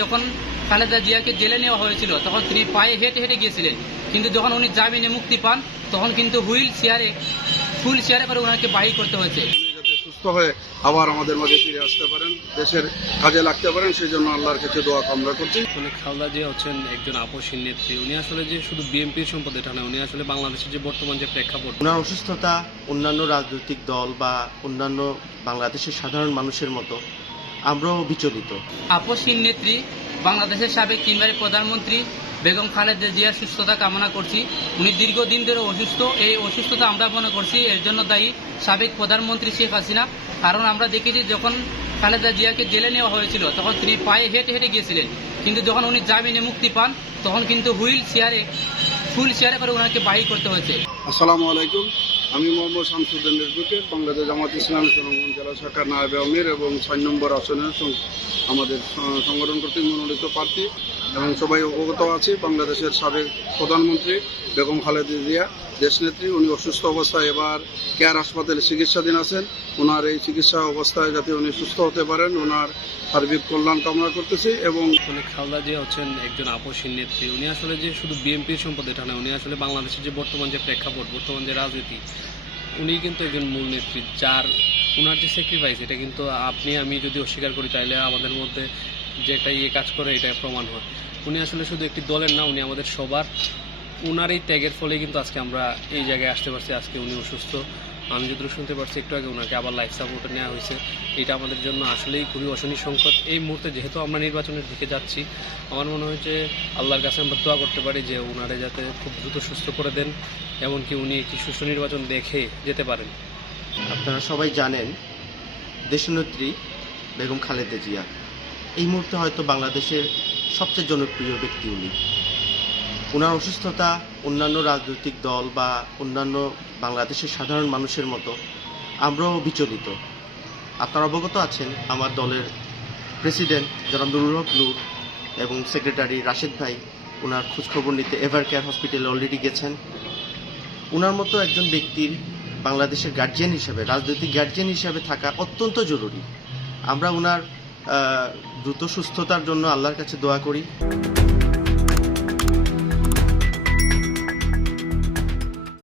যখন খালেদা জিয়াকে জেলে নেওয়া হয়েছিল তখন তিনি পায়ে হেঁটে হেঁটে গিয়েছিলেন, কিন্তু যখন উনি জামিনে মুক্তি পান তখন কিন্তু ফুল চেয়ারে করে ওনাকে বাহির করতে হয়েছে। যাতে সুস্থ হয়ে আবার আমাদের মাঝে ফিরে আসতে পারেন, দেশের কাজে লাগতে পারেন, সেই জন্য আল্লাহর কাছে দোয়া কামনা করছি। খালেদা জিয়া হচ্ছেন একজন আপসহীন নেত্রী। উনি আসলে যে শুধু বিএনপির সম্পদ এটা নয়, উনি আসলে বাংলাদেশের যে বর্তমান যে প্রেক্ষাপট, ওনার অসুস্থতা অন্যান্য রাজনৈতিক দল বা অন্যান্য বাংলাদেশের সাধারণ মানুষের মতো আমরাও বিচলিত। আপসহীন নেত্রী বাংলাদেশের সাবেক তিনবারের প্রধানমন্ত্রী বেগম খালেদা জিয়ার সুস্থতা কামনা করছি। উনি দীর্ঘদিন ধরে অসুস্থ, এই অসুস্থতা আমরা মনে করছি এর জন্য দায়ী সাবেক প্রধানমন্ত্রী শেখ হাসিনা। কারণ আমরা দেখেছি যখন খালেদা জিয়াকে জেলে নেওয়া হয়েছিল তখন তিনি পায়ে হেঁটে হেঁটে গিয়েছিলেন, কিন্তু যখন উনি জামিনে মুক্তি পান তখন কিন্তু ফুল চেয়ারে করে ওনাকে বাহির করতে হয়েছে। আসসালামু আলাইকুম, আমি মোহাম্মদ শামসুদ্দিন রেজবুকে, বাংলাদেশ জামাত ইসলামী সুনামগঞ্জ জেলা শাখার নায়েবে আমির এবং 6 নম্বর আসনের আমাদের সংগঠন কর্তৃক মনোনীত প্রার্থী। এবং সবাই অবগত আছে বাংলাদেশের সাবেক প্রধানমন্ত্রী বেগম খালেদা জিয়া দেশনেত্রী। উনি অসুস্থ অবস্থায় এবার কেয়ার হাসপাতালে চিকিৎসাধীন আছেন। ওনার এই চিকিৎসা অবস্থায় যাতে উনি সুস্থ হতে পারেন, ওনার সার্বিক কল্যাণ কামনা করতেছি। এবং খালেদা জিয়া হচ্ছেন একজন আপসহীন নেত্রী। উনি আসলে যে শুধু বিএনপির সম্পদ এটা নয়, উনি আসলে বাংলাদেশের যে বর্তমান যে প্রেক্ষাপট, বর্তমান যে রাজনীতি, উনি কিন্তু একজন মূল নেত্রী। ওনার যে স্যাক্রিফাইস, এটা কিন্তু আমি যদি অস্বীকার করি তাহলে আমাদের মধ্যে যে একটা কাজ করে এটা প্রমাণ হয়। উনি আসলে শুধু একটি দলের না, উনি আমাদের সবার। ওনার এই ত্যাগের ফলে কিন্তু আজকে আমরা এই জায়গায় আসতে পারছি। আজকে উনি অসুস্থ, আমি যতটুকু শুনতে পারছি একটু আগে ওনাকে আবার লাইফ সাপোর্টে নেওয়া হয়েছে। এটা আমাদের জন্য আসলেই খুবই অশনি সংকট। এই মুহূর্তে যেহেতু আমরা নির্বাচনের দিকে যাচ্ছি, আমার মনে হয় যে আল্লাহর কাছে আমরা দোয়া করতে পারি যে ওনারে যাতে খুব দ্রুত সুস্থ করে দেন, এমনকি উনি একটি সুষ্ঠু নির্বাচন দেখে যেতে পারেন। আপনারা সবাই জানেন দেশনেত্রী বেগম খালেদা জিয়া এই মুহূর্তে হয়তো বাংলাদেশের সবচেয়ে জনপ্রিয় ব্যক্তি উনি। ওনার অসুস্থতা অন্যান্য রাজনৈতিক দল বা অন্যান্য বাংলাদেশের সাধারণ মানুষের মতো আমরাও বিচলিত। আপনারা অবগত আছেন আমার দলের প্রেসিডেন্ট জনাব নুরুল হক নূর এবং সেক্রেটারি রাশেদ ভাই ওনার খোঁজখবর নিতে এভার কেয়ার হসপিটালে অলরেডি গেছেন। ওনার মতো একজন ব্যক্তির বাংলাদেশের গার্জিয়ান হিসেবে, রাজনৈতিক গার্জিয়ান হিসেবে থাকা অত্যন্ত জরুরি। আমরা ওনার দ্রুত সুস্থতার জন্য আল্লাহর কাছে দোয়া করি।